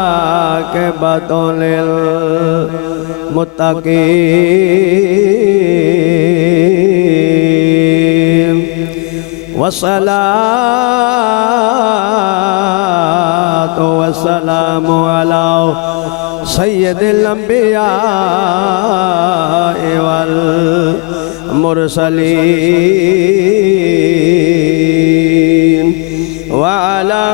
والعاقبة للمتقين والصلاة والسلام على سيد الأنبياء والمرسلين وعلى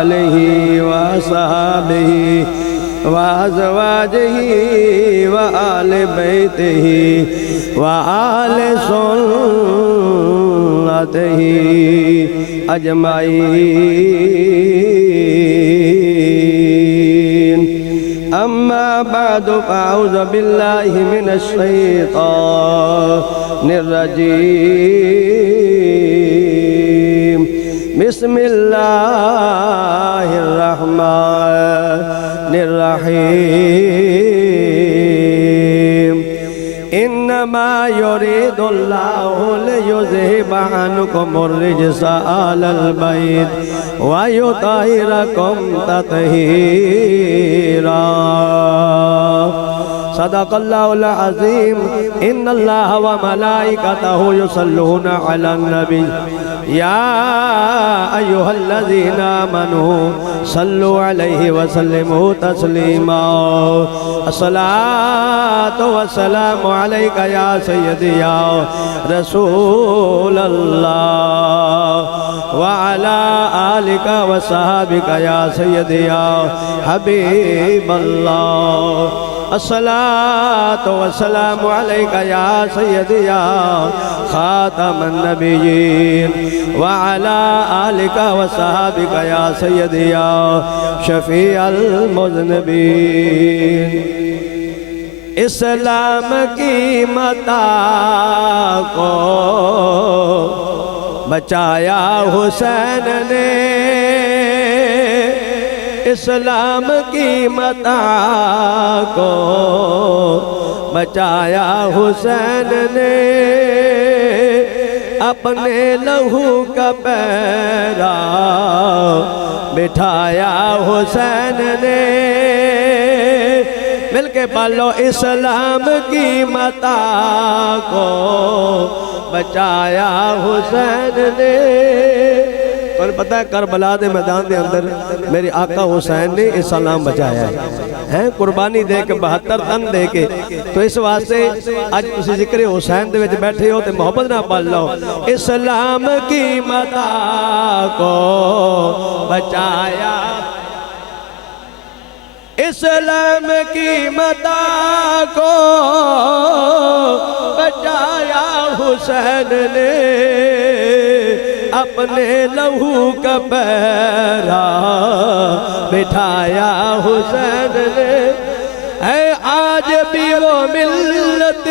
آله وصحبه وأزواجه وآل بيته وآل سنته أجمعين أما بعد فأعوذ بالله من الشيطان الرجيم بسم الله الرحمن الرحيم إنما يريد الله ليذهب عنكم الرجس أهل البيت ويطهركم تطهيرا صدق الله العظيم إن الله وملائكته يصلون على النبي يا أيها الذين آمنوا صلوا عليه وسلموا تسليما الصلاة والسلام عليك يا سيدي يا رسول الله وعلى آلك وصحابك يا سيدي يا حبيب الله الصلاة والسلام عليك يا سيدي يا خاتم النبيين وعلى آلك وصحابك يا سيدي يا شفيع المذنبين اسلام کی متاع کو بچایا حسین نے اسلام کی متاع کو بچایا حسین نے اپنے لہو کا پیرا بٹھایا حسین نے مل کے پالو اسلام کی متاع کو بچایا حسین نے اور پتہ ہے کربلا دے میدان دے اندر میرے آقا حسین نے اسلام بچایا ہے قربانی دے کے 72 تن دے کے تو اس واسطے آج تسی ذکر حسین دے وچ بیٹھے ہو تے محبت نہ پال لو اسلام کی متاع کو بچایا اسلام کی متاع کو بچایا حسین نے اپنے لہو کا پیرا بٹھایا حسین نے اے آج بھی وہ ملت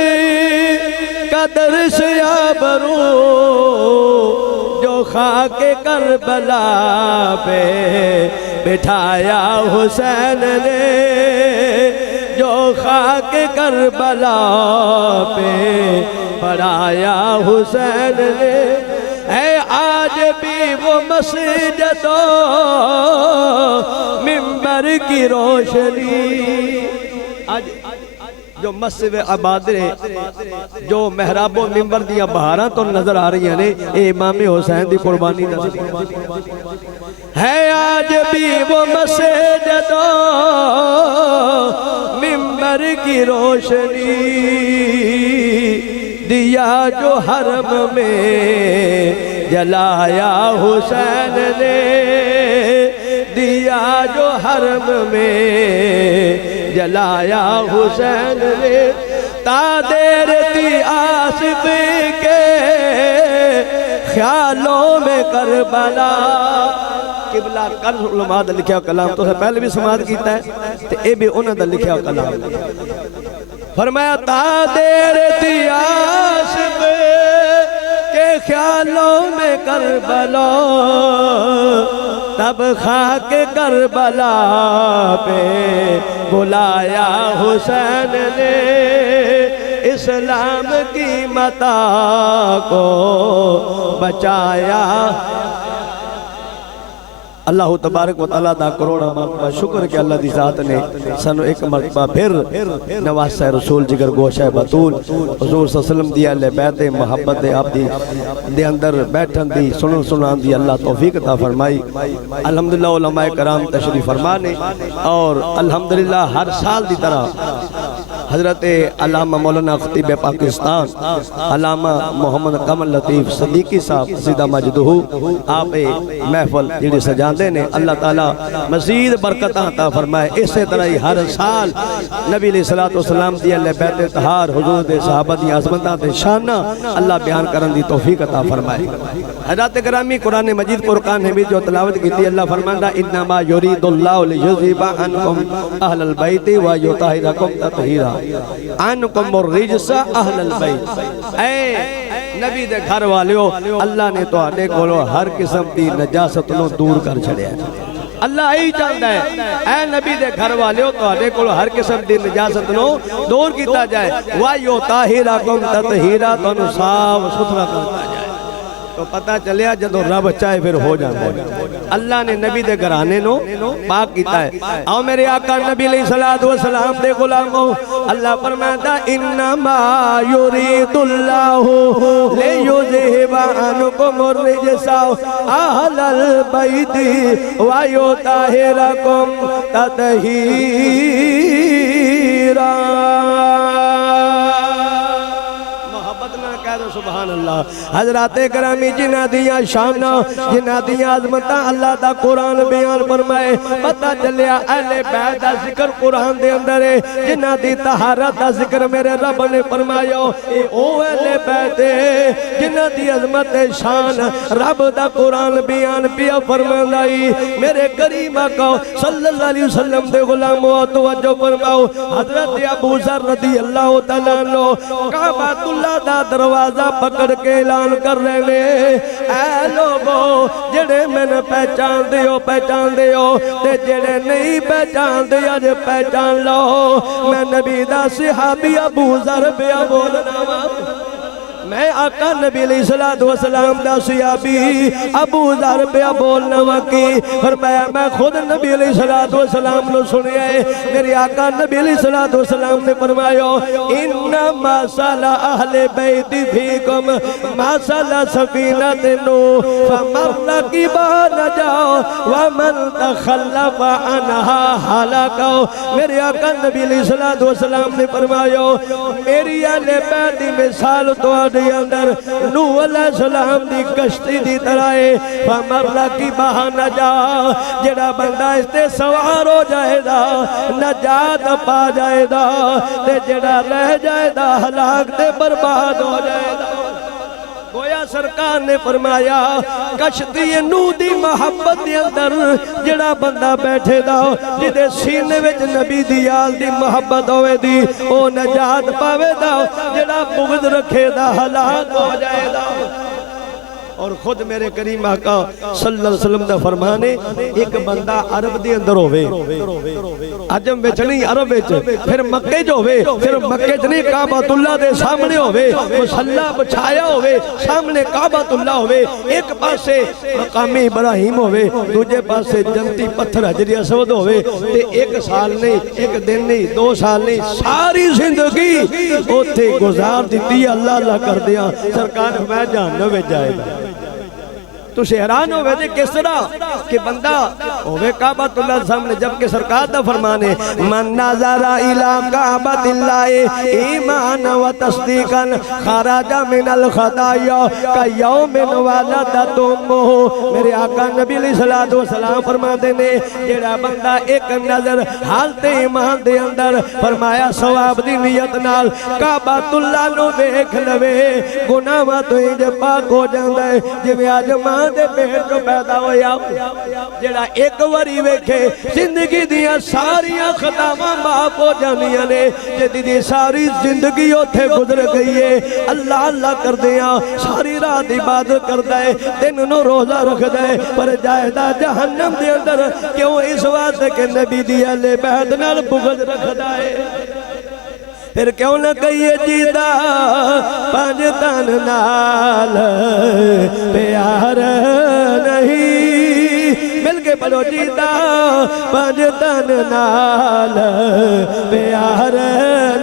قدر سے آبرو جو خاک کربلا پہ بٹھایا حسین نے جو خاک کربلا پہ پڑھایا حسین نے اے آج بھی وہ مسجد و منبر کی روشنی آج جو مسجد آباد ہے جو محراب و منبر دیا بہاراں تو نظر آ رہی ہیں اے امام حسین دی قربانی نظر ہے آج بھی وہ مسجد و منبر کی روشنی دیا جو حرم میں جلایا حسین نے دیا جو حرم میں جلایا حسین نے تا دیر تھی آصف کے خیالوں میں کربلا قبلہ قرض علماء دا لکھیا کلام تو سے پہلے بھی سماعت کیتا ہے تے اے بھی انہاں دا لکھیا کلام فرمایا تا دیر تھی آصف کے خیالوں میں کربلا تب خاک کربلا پہ بلایا حسین نے اسلام کی متا کو بچایا۔ اللہ تبارک و تعالیٰ دا کروڑا مرتبہ شکر کہ اللہ دی ذات نے سنو ایک مرتبہ پھر نواسہ رسول جگر گوشہ بطول حضور صلی اللہ علیہ وسلم دی اہل بیت محبت دے آپ دی اندر بیٹھن دی سنن سنان دی اللہ توفیق عطا فرمائی۔ الحمدللہ علماء کرام تشریف فرمانے اور الحمدللہ ہر سال دی طرح حضرت علامہ مولانا خطیب پاکستان علامہ محمد کمل لطیف صدیقی صاحب سیدہ مجدہو آپ محفل جڑے سجاندے نے اللہ تعالیٰ مزید برکتاں عطا فرمائے۔ اسی طرح ہی ہر سال نبی علیہ السلام دی اہل بیت طہار حضور دے صحابہ دی عظمتاں تے شانہ اللہ بیان کرن دی توفیق عطا فرمائے۔ حضرات گرامی قرآن مجید قرآن حمید جو تلاوت کی تھی اللہ فرماندہ انما یرید اللہ لیذھب عنکم اہل البیت ویطہرکم تطہیرا عنکم الرجس اہل البیت۔ اے نبی دے گھر والیو اللہ نے تو آنے کولو ہر قسم دی نجاست نو دور کر چھڑیا ہے۔ اللہ ہی چاہتا ہے اے نبی دے گھر والیو تو آنے کولو ہر قسم دی نجاست نو دور کیتا جائے وَيُطَهِّرَكُمْ تَطْهِيرًا تو انہوں صاف ستھرا کرتا جائے۔ تو پتہ چلیا جدو رب چاہے پھر ہو جاتا ہے۔ اللہ نے نبی دے گھرانے نو پاک کیتا ہے۔ آؤ میرے آقا نبی علیہ السلام دے غلاموں اللہ فرماتا انما یرید اللہ لیذھب عنکم الرجس اہل البیت ویطہرکم تطہیرا۔ سبحان اللہ۔ حضرات گرامی جنہ دیاں شانہ جنہ دیاں عظمتاں اللہ دا قرآن بیان فرمائے۔ پتہ چلیا اہل بیت دا ذکر قرآن دے اندر ہے، جنہ دی طہارت دا ذکر میرے رب نے فرمایا او اہل بیت جنہ دی عظمت شان رب دا قرآن بیان پیا فرمائی۔ میرے کریم آقا صلی اللہ علیہ وسلم دے غلاموں توجہ فرماؤ۔ حضرت ابو ذر رضی اللہ تعالیٰ عنہ کعبۃ اللہ دا دروازہ پکڑ کے اعلان کر رہے نے اے لوگو جڑے میں نے پہچان دیو تے جڑے نہیں پہچان دے اج پہچان لو۔ میں نبی دا صحابی ابو ذر پیا بولنا میں آقا نبی علیہ السلام دا صحابی ابو ذر پہ بولنا وکی فرمایا میں خود نبی علیہ السلام نے سنیا ہے۔ میرے آقا نبی علیہ السلام نے فرمایا انما صلی اہل بیت فیکم ما صلی سفینۃ نوح فمن رکبہا نجا ومن تخلف عنہا ہلاک۔ میرے آقا نبی علیہ السلام نے فرمایا میری اہل بیت دی مثال تو اندر نوح علیہ السلام دی کشتی دی طرح ہے فمرہ کی بہا نجا جڑا بندہ اس تے سوار ہو جائے دا نجات پا جائے دا تے جڑا رہ جائے دا ہلاک تے برباد ہو جائے دا۔ گویا سرکار نے فرمایا کشتی نوح دی محبت دی اندر جڑا بندہ بیٹھے دا جدے سینے وچ نبی دی آل دی محبت ہوئے دی او نجات پاوے دا جڑا بغض رکھے دا ہلاک ہو جائے دا۔ اور خود میرے کریم آقا صلی اللہ علیہ وسلم دا فرمانے ایک بندہ عرب دے اندر ہوئے عجم وچ نہیں عرب وچ پھر مکے جو ہوئے پھر مکے چ نہیں کعبۃ اللہ دے سامنے ہوئے مصلی بچھایا ہوئے سامنے کعبۃ اللہ ہوئے ایک پاسے مقام ابراہیم ہوئے دوجے پاسے جنتی پتھر حجر اسود ہوئے تے ایک سال نہیں ایک دن نہیں 2 سال نہیں ساری زندگی اوتھے گزار دیتی اللہ اللہ کر دیا سرکار میں جہنم وچ جائے گا۔ تو حیران ہوئے تھے کس طرح کہ بندہ ہوئے کعبۃ اللہ سامنے جبکہ سرکار دا فرمانے من نظر الى کعبۃ اللہ ایمان و تصدیقا خرج من الخطایا کیوم ولدت امہ۔ میرے آقا نبی علیہ السلام فرماتے نے جڑا بندہ ایک نظر حالت ایمان دے اندر فرمایا ثواب دی نیت نال کعبۃ اللہ نو دیکھ لوے گناہ تو انج پاک ہو جاندا ہے جویں اج ماں دے پیٹ جو پیدا ہویا جڑا ایک واری ویکھے زندگی دیاں ساریاں خطاواں معاف ہو جانیاں نے جدی ساری زندگی اوتھے گزر گئی ہے اللہ اللہ کر دیاں ساری رات عبادت کردا ہے دن نو روزہ رکھدا ہے پر جائے جہنم دے اندر کیوں اس واسطے کہ نبی دی اہل بیت نال بغض رکھدا ہے۔ پھر کیوں نہ کہیے جیدہ پانچ تن نال پیار نہیں، مل کے پڑھو جیدہ پانچ تن نال پیار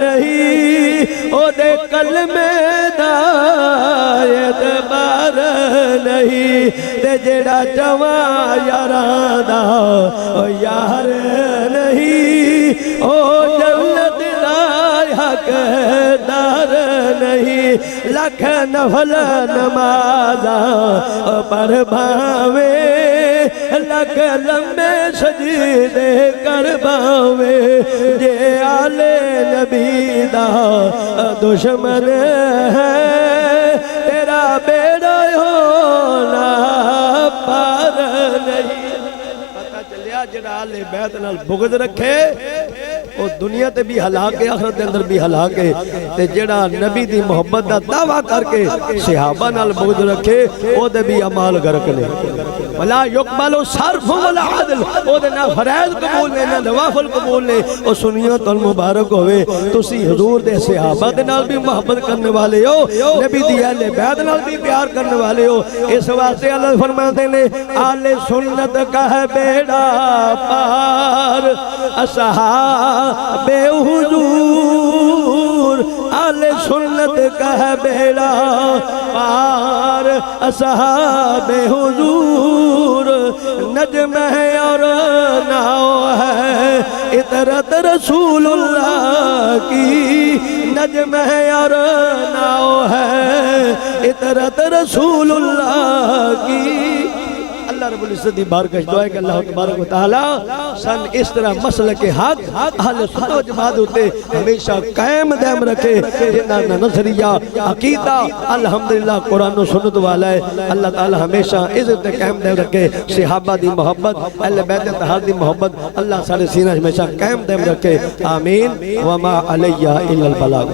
نہیں، او دے کلمے دا اعتبار نہیں، تے جیڑا جوان یاراں دا او یار نہیں، او جنت دا حقدار نہیں، لکھ نفل نمازاں پر بھاویں، لکھ لمبے سجدے کر باویں، جے آل نبی دا دشمن ہے تیرا بیڑا ہونا پار نہیں۔ پتہ چلیا جڑا آل بیت نال بغض رکھے وہ دنیا تے بھی ہلاکے، آخرت دے اندر بھی ہلاکے، تے جڑا نبی دی محبت دا دعویٰ کر کے صحابہ نال بغض رکھے وہ دے بھی عمال غرق لے، ولا یقبل صرف ولا عدل، وہ دے نہ فرائض قبول لے نہ نوافل قبول لے، وہ سنیت المبارک ہوئے۔ تسی حضور دے صحابہ دے نال بھی محبت کرنے والے ہو، نبی دی اہل بیت نال بھی پیار کرنے والے ہو، اس واسطے اللہ فرماتے ہیں آل سنت کا ہے بیڑا پار، اصحاب حضور آل سنت کا ہے بیڑا پار، اصحاب حضور نجم ہے اور ناؤ ہے، اطرت رسول اللہ کی نجم ہے اور ناؤ ہے، اطرت رسول اللہ کی۔ اللہ رب العزت دی بارگاہ دعا ہے کہ اللہ تبارک و تعالی سن اس طرح مسلک حق اہل سنت و جماعت ہوتے ہمیشہ قائم دائم رکھے، جنہاں نظریہ عقیدہ الحمدللہ قرآن و سنت والا ہے، اللہ تعالی ہمیشہ عزت قائم دائم رکھے، صحابہ دی محبت اہل بیت اتحاد دی محبت اللہ سارے سینہ ہمیشہ قائم دائم رکھے، آمین۔ وما علیہ الا البلاغ۔